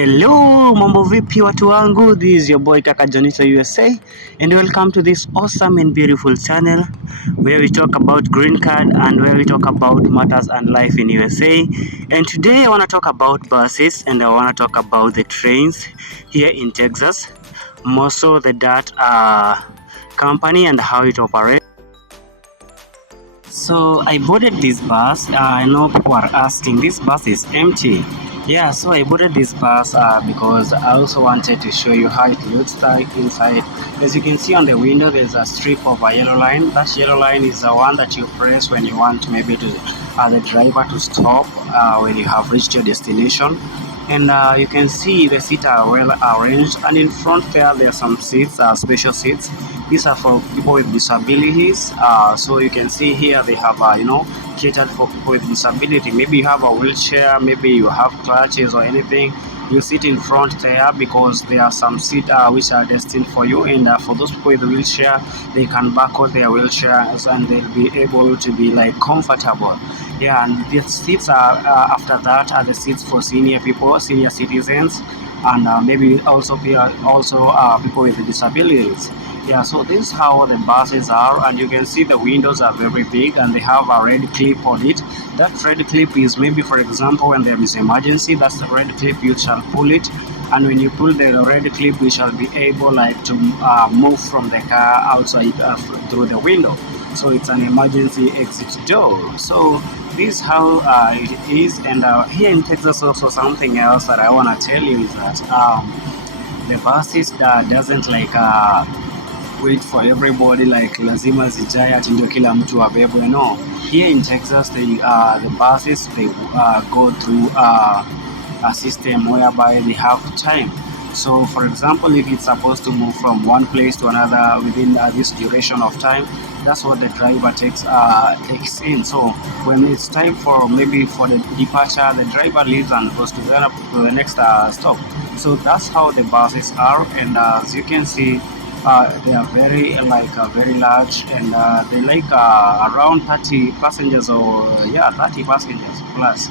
Hello, mambo vipi watu wangu, this is your boy Kaka Jonito USA and welcome to this awesome and beautiful channel where we talk about green card and where we talk about matters and life in USA. And today I want to talk about buses and I want to talk about the trains here in Texas, more so the DART company and how it operates. So I boarded this bus. I know people are asking, this bus is empty. Yeah, so I boarded this bus because I also wanted to show you how it looks like inside. As you can see on the window, there's a strip of a yellow line. That yellow line is the one that you press when you want maybe to the driver to stop when you have reached your destination. And you can see the seats are well arranged, and in front there are some seats, special seats. These are for people with disabilities. So you can see here they have catered for people with disability. Maybe you have a wheelchair, maybe you have crutches or anything. You sit in front there because there are some seats which are destined for you, and for those people with wheelchair, they can buckle their wheelchairs and they'll be able to be like comfortable. Yeah, and the seats are after that are the seats for senior people, senior citizens, and maybe also people with disabilities. Yeah, so this is how the buses are, and you can see the windows are very big and they have a red clip on it. That red clip is maybe, for example, when there is emergency, that's the red clip, you shall pull it, and when you pull the red clip, we shall be able to move from the car outside through the window. So it's an emergency exit door. So this is how it is. And here in Texas also, something else that I want to tell you is that the buses doesn't wait for everybody, like lazima zijae ati ndio kila mtu abebwe. No, here in Texas the buses they go through a system whereby they have time. So for example, if it's supposed to move from one place to another within this duration of time, that's what the driver takes in. So when it's time for maybe for the departure, the driver leaves and goes to the next stop. So that's how the buses are, and as you can see, they are very very large, and they around 30 passengers, or 30 passengers plus.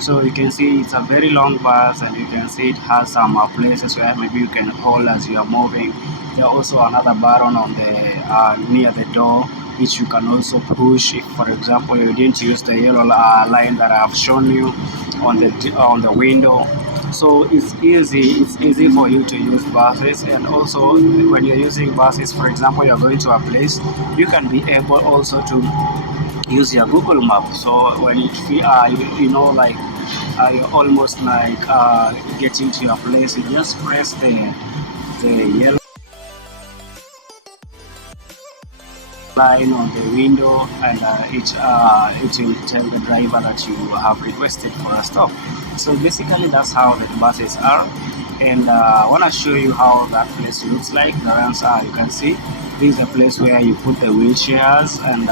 So you can see it's a very long bus, and you can see it has some places where maybe you can hold as you are moving. There are also another button on the near the door, which you can also push if, for example, you didn't use the yellow line that I have shown you on the window. So it's easy for you to use buses. And also when you're using buses, for example, you're going to a place, you can be able also to use your Google map. So when you feel you're almost getting to your place, you just press the yellow line on the window, and it will tell the driver that you have requested for a stop. So basically that's how the buses are, and I want to show you how that place looks like. The ramps are, you can see, this is a place where you put the wheelchairs and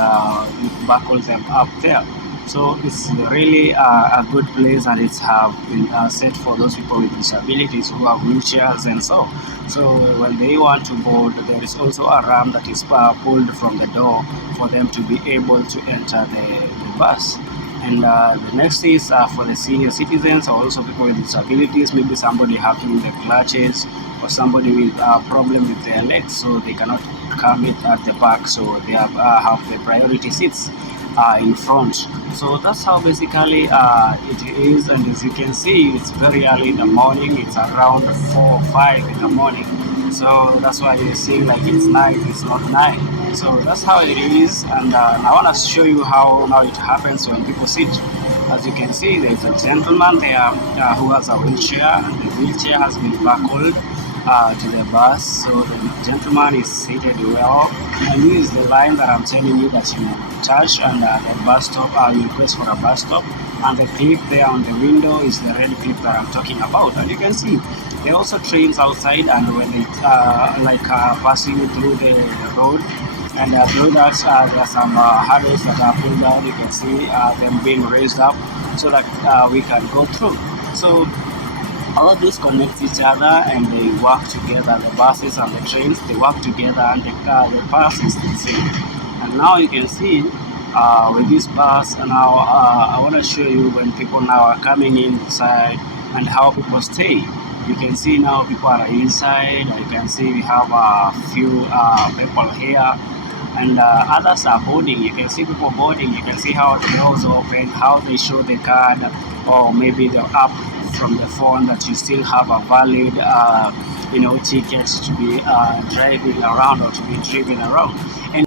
you buckle them up there. So it's really a good place, and it's have been set for those people with disabilities who have wheelchairs and so. So when they want to board, there is also a ramp that is pulled from the door for them to be able to enter the bus. And the next is for the senior citizens, or also people with disabilities, maybe somebody having the clutches or somebody with a problem with their legs, so they cannot come in at the back, so they have the priority seats in front. So that's how basically it is. And as you can see, it's very early in the morning. It's around 4 or 5 in the morning, so that's why you're seeing like it's night, it's not night. So that's how it is. And I want to show you how now it happens when people sit. As you can see, there's a gentleman there who has a wheelchair, and the wheelchair has been buckled to the bus. So the gentleman is seated well, and this is the line that I'm telling you that you touch, and the bus stop, you request for a bus stop, and the clip there on the window is the red clip that I'm talking about. And you can see there are also trains outside, and when they passing through the road, and through that there are some hurdles that are pulled down. You can see them being raised up so that we can go through. So all these connect each other and they work together. The buses and the trains, they work together, and the bus is the same. And now you can see with this bus, now I want to show you when people now are coming inside and how people stay. You can see now people are inside. You can see we have a few people here, and others are boarding. You can see people boarding. You can see how the doors open, how they show the card, or maybe the app from the phone that you still have a valid, tickets to be driving around or to be driven around. And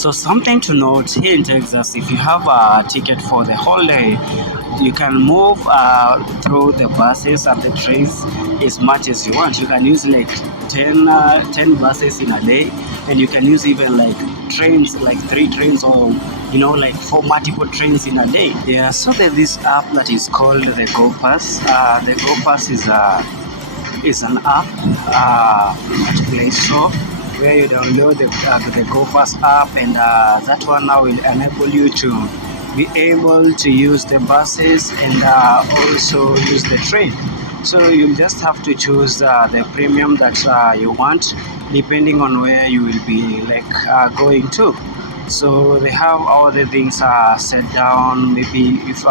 so something to note here in Texas, if you have a ticket for the whole day, you can move through the buses and the trains as much as you want. You can use like 10 buses in a day, and you can use even like trains, like 3 trains, or like 4 multiple trains in a day. Yeah, so there's this app that is called the GoPass. The GoPass is an app at Play Store where you download the GoPass app, and that one now will enable you to be able to use the buses and also use the train. So you just have to choose the premium that you want, depending on where you will be going to. So they have all the things set down. Maybe if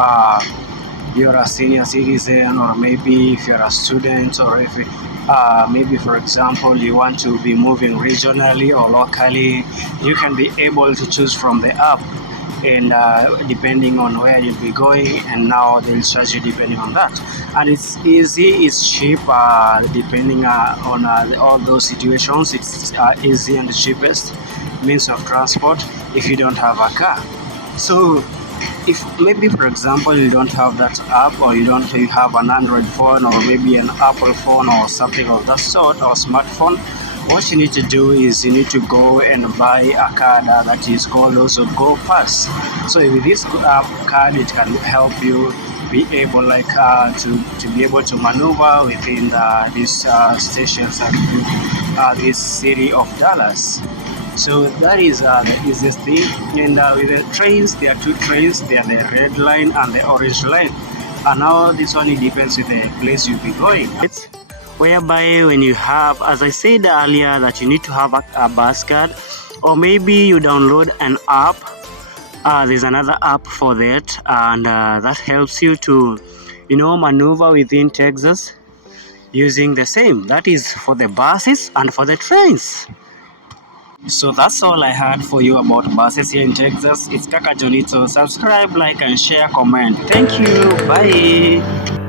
you're a senior citizen, or maybe if you're a student, or if maybe for example you want to be moving regionally or locally, you can be able to choose from the app, and depending on where you'll be going, and now they'll charge you depending on that. And it's easy, it's cheap, depending on all those situations. It's easy and the cheapest means of transport if you don't have a car. So if maybe for example you don't have that app, or you have an Android phone, or maybe an Apple phone or something of that sort, or smartphone, what you need to do is you need to go and buy a card that is called also GoPass. So with this card, it can help you be able to be able to maneuver within these stations and this city of Dallas. So that is the easiest thing. And with the trains, there are 2 trains. There are the red line and the orange line. And now this one, it depends with the place you'll be going. It's whereby when you have, as I said earlier, that you need to have a bus card, or maybe you download an app. There's another app for that, and that helps you to maneuver within Texas using the same. That is for the buses and for the trains. So that's all I had for you about buses here in Texas. It's Kaka Jonito. Subscribe, like, and share, comment. Thank you. Bye.